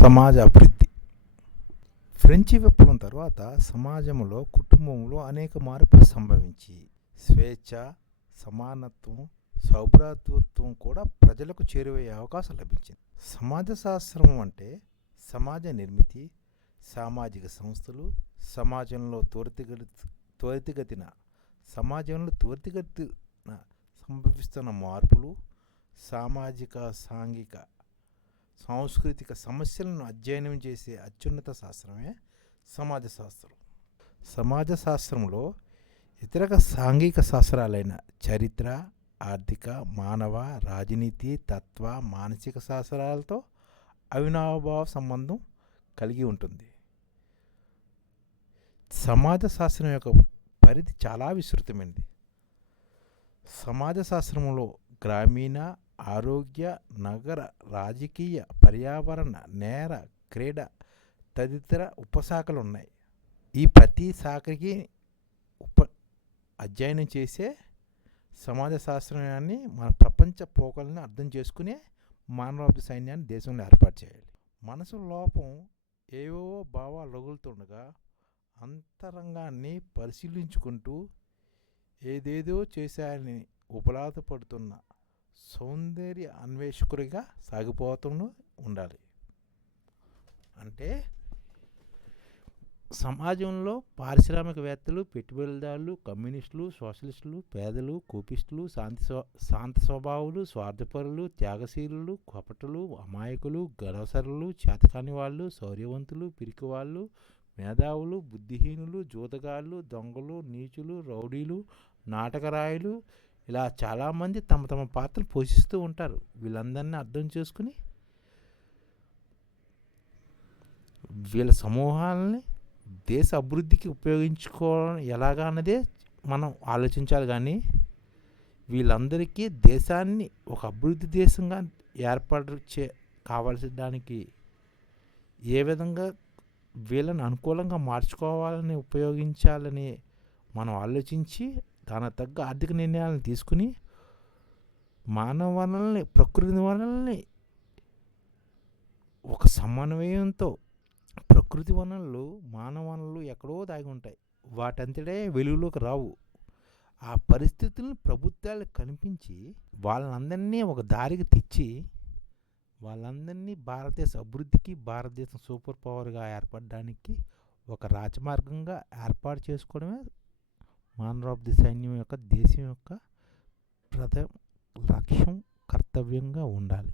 సమాజ అభివృద్ధి. ఫ్రెంచి విప్లవం తర్వాత సమాజంలో కుటుంబంలో అనేక మార్పులు సంభవించి స్వేచ్ఛ సమానత్వం సౌభ్రాతృత్వం కూడా ప్రజలకు చేరువయ్యే అవకాశం లభించింది. సమాజ శాస్త్రం అంటే సమాజ నిర్మితి సామాజిక సంస్థలు సమాజంలో త్వరితగతి త్వరితగతిన సమాజంలో త్వరితగతిన సంభవిస్తున్న మార్పులు సామాజిక సాంఘిక సాంస్కృతిక సమస్యలను అధ్యయనం చేసే అత్యున్నత శాస్త్రమే సమాజ శాస్త్రం. సమాజ శాస్త్రంలో ఇతర సాంఘిక శాస్త్రాలైన చరిత్ర ఆర్థిక మానవ రాజనీతి తత్వ మానసిక శాస్త్రాలతో అవినాభావ సంబంధం కలిగి ఉంటుంది. సమాజ శాస్త్రం యొక్క పరిధి చాలా విస్తృతమైనది. సమాజ శాస్త్రంలో గ్రామీణ ఆరోగ్య నగర రాజకీయ పర్యావరణ నేర క్రీడ తదితర ఉపశాఖలు ఉన్నాయి ఈ ప్రతి శాఖకి ఉప అధ్యయనం చేసే సమాజ శాస్త్రాన్ని మన ప్రపంచ పోకలను అర్థం చేసుకునే మానవాభివృద్ధి సైన్యాన్ని దేశంలో ఏర్పాటు చేయాలి. మనసు లోపం ఏవేవో భావాలు రగులుతుండగా అంతరంగాన్ని పరిశీలించుకుంటూ ఏదేదో చేశాయని ఉపలాదపడుతున్న సౌందర్య అన్వేషకుడిగా సాగిపోతూ ఉండాలి. అంటే సమాజంలో పారిశ్రామికవేత్తలు పెట్టుబడిదారులు కమ్యూనిస్టులు సోషలిస్టులు పేదలు కోపిస్టులు శాంతి శాంత స్వభావులు స్వార్థపరులు త్యాగశీలులు కపటలు అమాయకులు గడవసరులు చేతకాని వాళ్ళు శౌర్యవంతులు పిరికివాళ్ళు మేధావులు బుద్ధిహీనులు జూతగాళ్ళు దొంగలు నీచులు రౌడీలు నాటకరాయులు ఇలా చాలామంది తమ తమ పాత్రలు పోషిస్తూ ఉంటారు. వీళ్ళందరినీ అర్థం చేసుకుని వీళ్ళ సమూహాలని దేశ అభివృద్ధికి ఉపయోగించుకోవడం ఎలాగా అన్నదే మనం ఆలోచించాలి. కానీ వీళ్ళందరికీ దేశాన్ని ఒక అభివృద్ధి దేశంగా ఏర్పాటు చే కావాల్సడానికి ఏ విధంగా వీళ్ళని అనుకూలంగా మార్చుకోవాలని ఉపయోగించాలని మనం ఆలోచించి తన తగ్గ ఆర్థిక నిర్ణయాలను తీసుకుని మానవ వనరుల్ని ప్రకృతి వనరుల్ని ఒక సమన్వయంతో ప్రకృతి వనరులు మానవ వనరులు ఎక్కడో దాగి ఉంటాయి. వాటంతటే వెలుగులోకి రావు. ఆ పరిస్థితులను ప్రభుత్వాలు కనిపించి వాళ్ళందరినీ ఒక దారికి తెచ్చి వాళ్ళందరినీ భారతదేశ అభివృద్ధికి భారతదేశం సూపర్ పవర్గా ఏర్పడడానికి ఒక రాజమార్గంగా ఏర్పాటు చేసుకోవడమే మానవాభివృద్ధి సైన్యం యొక్క దేశం యొక్క ప్రథమ లక్ష్యం కర్తవ్యంగా ఉండాలి